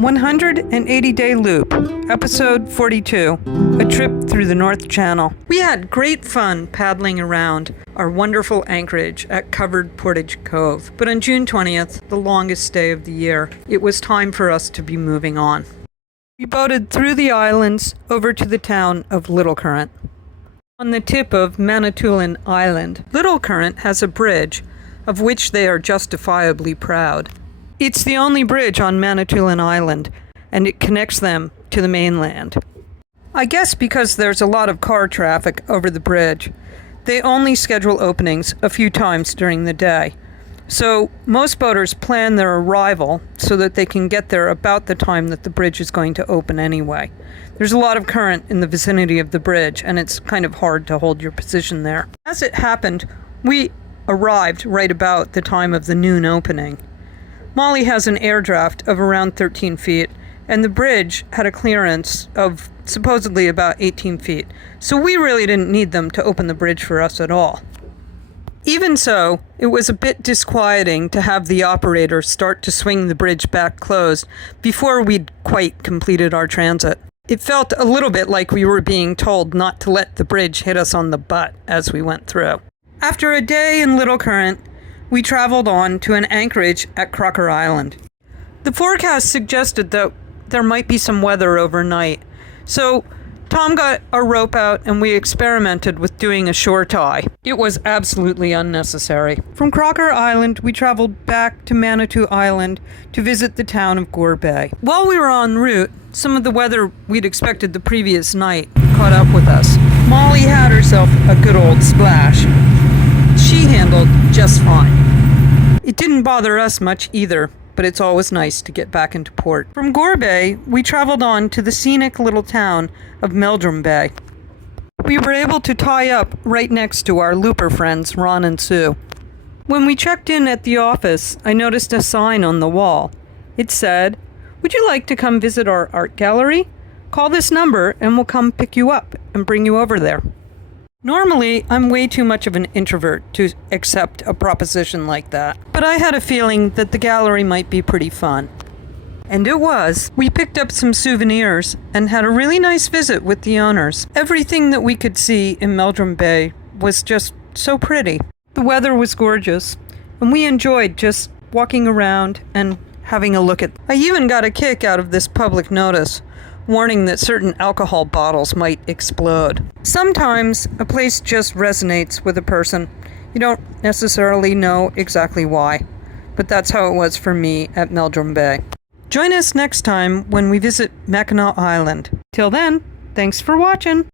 180-Day Loop, Episode 42, A Trip Through the North Channel. We had great fun paddling around our wonderful anchorage at Covered Portage Cove, but on June 20th, the longest day of the year, it was time for us to be moving on. We boated through the islands over to the town of Little Current. On the tip of Manitoulin Island, Little Current has a bridge, of which they are justifiably proud. It's the only bridge on Manitoulin Island, and it connects them to the mainland. I guess because there's a lot of car traffic over the bridge, they only schedule openings a few times during the day. So most boaters plan their arrival so that they can get there about the time that the bridge is going to open anyway. There's a lot of current in the vicinity of the bridge, and it's kind of hard to hold your position there. As it happened, we arrived right about the time of the noon opening. Molly has an air draft of around 13 feet, and the bridge had a clearance of supposedly about 18 feet, so we really didn't need them to open the bridge for us at all. Even so, it was a bit disquieting to have the operator start to swing the bridge back closed before we'd quite completed our transit. It felt a little bit like we were being told not to let the bridge hit us on the butt as we went through. After a day in Little Current, we traveled on to an anchorage at Crocker Island. The forecast suggested that there might be some weather overnight, so Tom got a rope out and we experimented with doing a shore tie. It was absolutely unnecessary. From Crocker Island, we traveled back to Manitou Island to visit the town of Gore Bay. While we were en route, some of the weather we'd expected the previous night caught up with us. Molly had herself a good old splash. She handled just fine. It didn't bother us much either, but it's always nice to get back into port. From Gore Bay, we traveled on to the scenic little town of Meldrum Bay. We were able to tie up right next to our looper friends, Ron and Sue. When we checked in at the office, I noticed a sign on the wall. It said, "Would you like to come visit our art gallery? Call this number and we'll come pick you up and bring you over there." Normally, I'm way too much of an introvert to accept a proposition like that, but I had a feeling that the gallery might be pretty fun. And it was. We picked up some souvenirs and had a really nice visit with the owners. Everything that we could see in Meldrum Bay was just so pretty. The weather was gorgeous, and we enjoyed just walking around and having a look at. I even got a kick out of this public notice warning that certain alcohol bottles might explode. Sometimes a place just resonates with a person. You don't necessarily know exactly why, but that's how it was for me at Meldrum Bay. Join us next time when we visit Mackinac Island. Till then, thanks for watching.